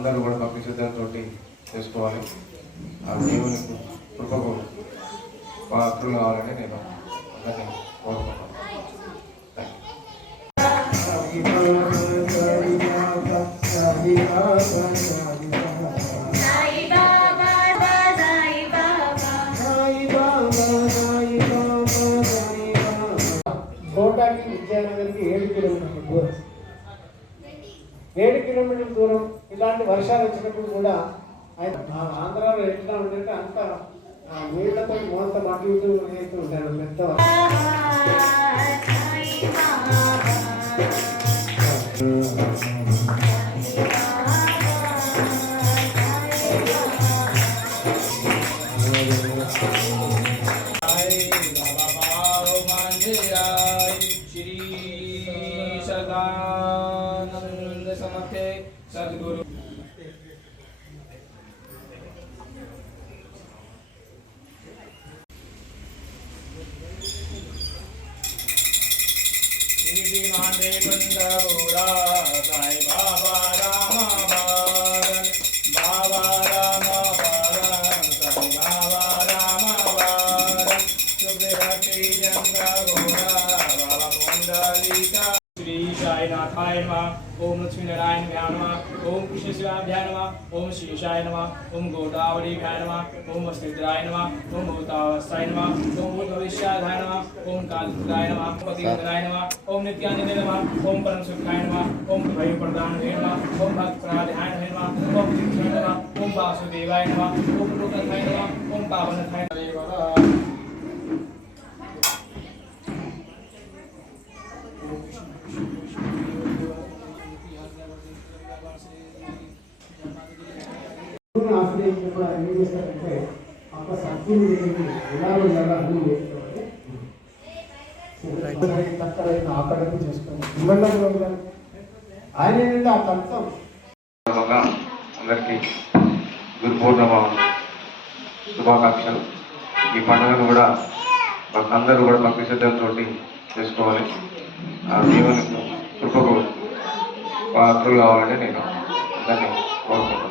అందరూ కూడా భక్తి శ్రద్ధలతో చేసుకోవాలి. ఆ దేవుని కృపకు పాత్రలు కావాలని నేను అందరినీ కోరుకుంటున్నాను. కోటాకి విద్యానగర్కి 7 కిలోమీటర్ల దూరం. 7 కిలోమీటర్ల దూరం. ఇలాంటి వర్షాలు వచ్చినప్పుడు కూడా ఆంధ్రాలో ఎట్లా ఉందంటే అంత నీళ్లతో మొత్తం అటు ఇటు వేస్తూ ఉంటాను పెద్ద सद्गुरु मांडे बंदूरा साई बाबा राम बारन बाबा राम बारन साई बाबा राम बारन सुब्रहटी जंगा घोड़ा बाबा मुंडलिका श्री साईनाथाय नमः। ओम लक्ष्मीनारायण नमः। ओम कृष्णशिवाभ्याय नमः। ओम शेषाय नमः। ओम गोदावरीभ्याय नमः। ओम अस्तिद्राय नमः। ओम भूतावस्थाय नमः। ओम भूतभविष्याधाय नमः। ओम कालपुराय नमः। पतिंद्राय नमः। ओम नित्यानंदाय नमः। ओम परमसुखाय नमः। ओम भयप्रदानाय नमः। ओम भक्तप्रदानाय नमः। ओम कृष्णाय नमः। ओम वासुदेवाय नमः। ओम लोकनाथाय नमः। ओम पावननाथाय नमः। ఆశ్రయించినప్పుడు ఆయన ఏం చేస్తారంటే అంత సత్తులు విధాలు ఎలా అన్ని తక్కువైన ఆకలింపు చేసుకొని ఆయన ఏంటంటే ఆ తత్వం. అందరికీ గురు పౌర్ణమ శుభాకాంక్షలు. ఈ పండుగను కూడా అందరూ కూడా భక్తి శ్రద్ధలతో చేసుకోవాలి. ఆ దేవుని కృపకు పాత్రలు కావాలని నేను అందరినీ కోరుకుంటున్నాను.